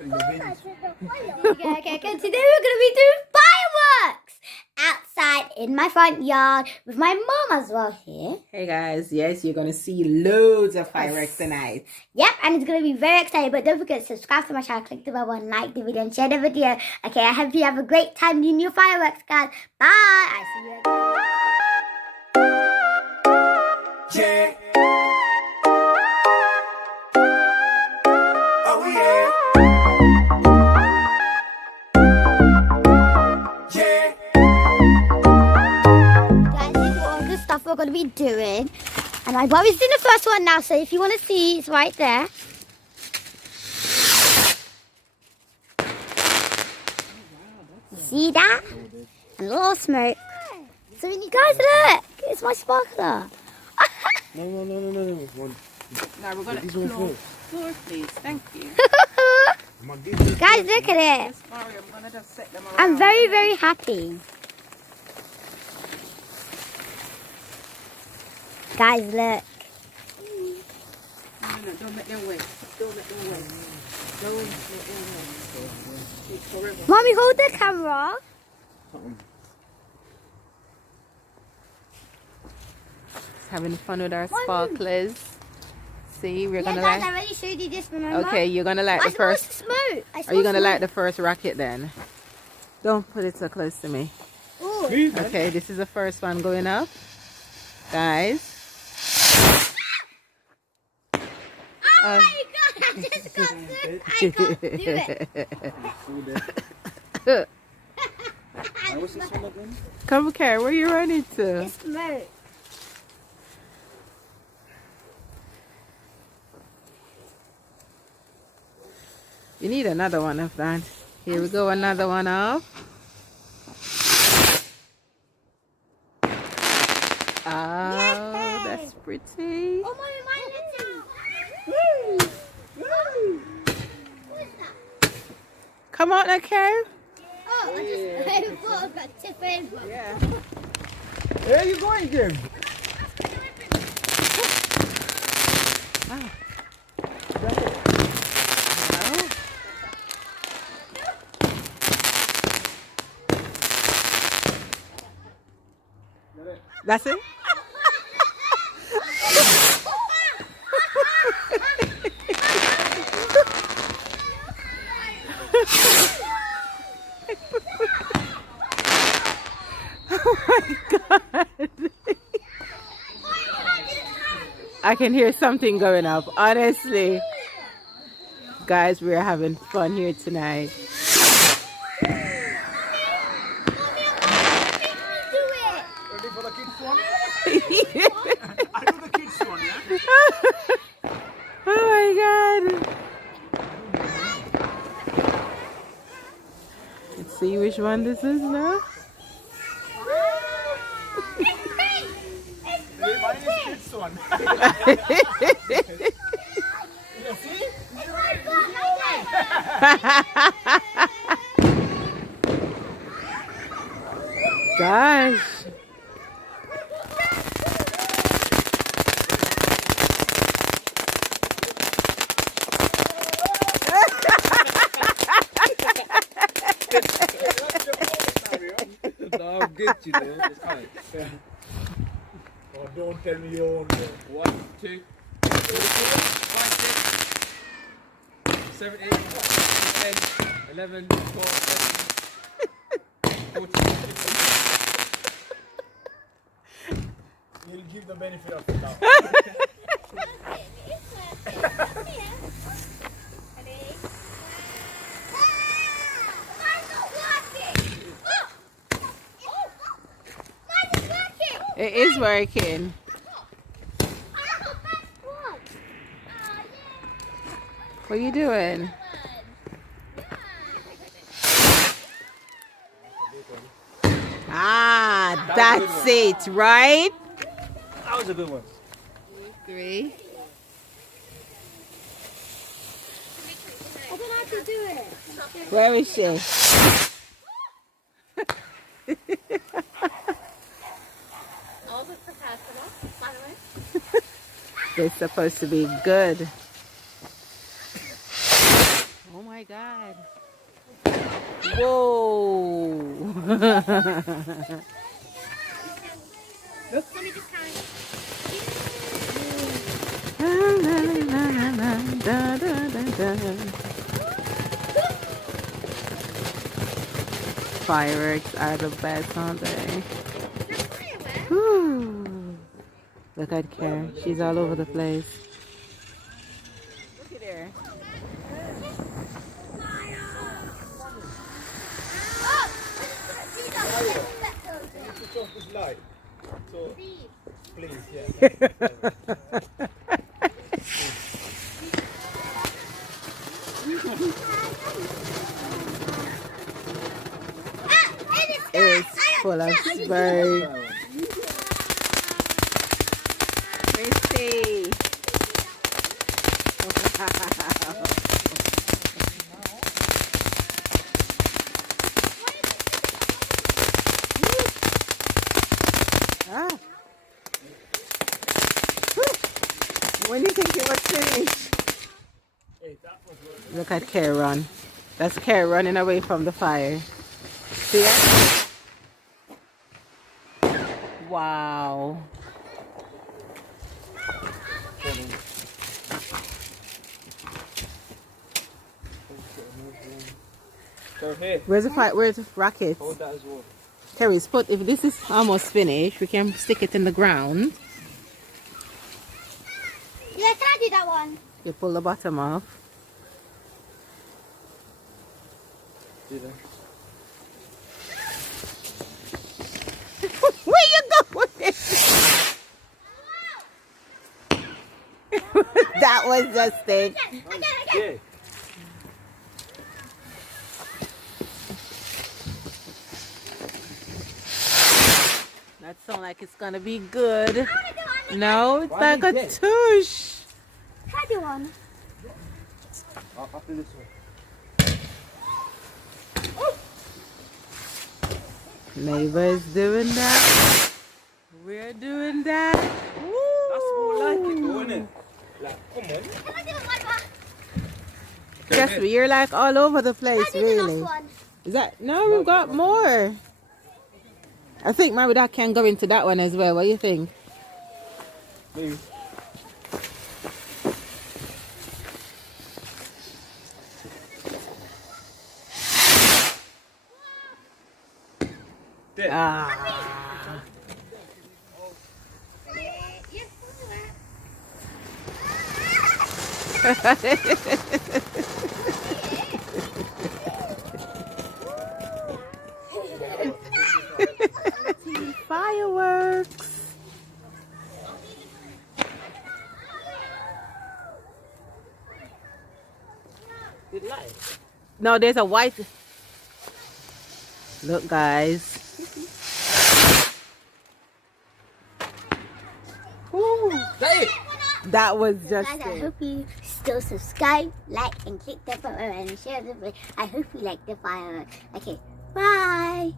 Okay. Today we're gonna be doing fireworks outside in my front yard with my mom as well here. Hey guys, yes, you're gonna see loads of fireworks tonight. Yep, and it's gonna be very exciting. But don't forget to subscribe to my channel, click the bell and like the video and share the video. Okay, I hope you have a great time doing your fireworks, guys. Bye. I see you again. Yeah. Oh yeah. Yeah. Guys, this is all the stuff we're gonna be doing. And I've always seen the first one now, so if you want to see, it's right there. See that? A little smoke. So when you guys look, it's my sparkler. No. Now we're gonna floor, please. Thank you. Guys, look at it. I'm gonna just set them around. I'm very, very happy. Guys, look. No, don't let them wet. Don't let them wet. Don't let them wet. It's forever. Mommy, hold the camera. Having fun with our sparklers. See, we're gonna guys, I light. already showed you this, remember? Okay, you're gonna light the What's first. the smoke? Are you gonna light the first rocket then? Don't put it so close to me. Ooh. Okay, this is the first one going up, guys. Oh my god, I just got sick. I can't do it. What's this one again? Come here, where you running to? It's smoke. You need another one of that. Here we go, another one up. Oh, that's pretty. Oh, mommy, mine is out. Come on, okay? Oh, I thought I got tip over. Yeah. Where are you going, Jim? Ah. No. That's it? Oh my god. I can hear something going up, honestly. Guys, we're having fun here tonight. Ready for the kids one? I do the kids one, yeah? Oh my god. Let's see which one this is now. Mine is kids one. You see? Gosh. Now get you though. It's fine. Yeah. Oh, don't tell me you own 1, 2, 3, 4, 5, 6, 7, 8, 10, 11, 12, 13, 14, 15. You'll give the benefit of the doubt. It is working. What are you doing? Ah, that's it, right? That was a good one. 3. I don't know how to do it. Where is she? They're supposed to be good. Oh my God. Whoa. Let me just count. Fireworks are the best, aren't they? Whew. Look at Karen. She's all over the place. Look at her. Switch off this light. So, please, yeah. It's full of spray. Christy. Ah. When do you think it was finished? Look at Kay run. That's Kay running away from the fire. See it? Wow. Where's the fire? Where's the rocket? Hold that as well. Terry's put, if this is almost finished, we can stick it in the ground. Yeah, can I do that one? You pull the bottom off. Do that. Where you going? That was just it. Again. That sounds like it's gonna be good. No, it's Why like a you dead? tush. Can I do one? I'll do this one. Neighbors doing that. We're doing that. That's more like it, though, isn't it? Like, come on. Can I do one more? Trust me, you're like all over the place, Can I do the really. last one? Is that no? We've got more. I think maybe that can go into that one as well. What do you think? Maybe. There. Ah. Fireworks. Did light? No, there's a white. Look, guys. Ooh, that was just Guys, I it. hope you still subscribe, like, and click the button and share the video. I hope you like the fireworks. Okay, bye.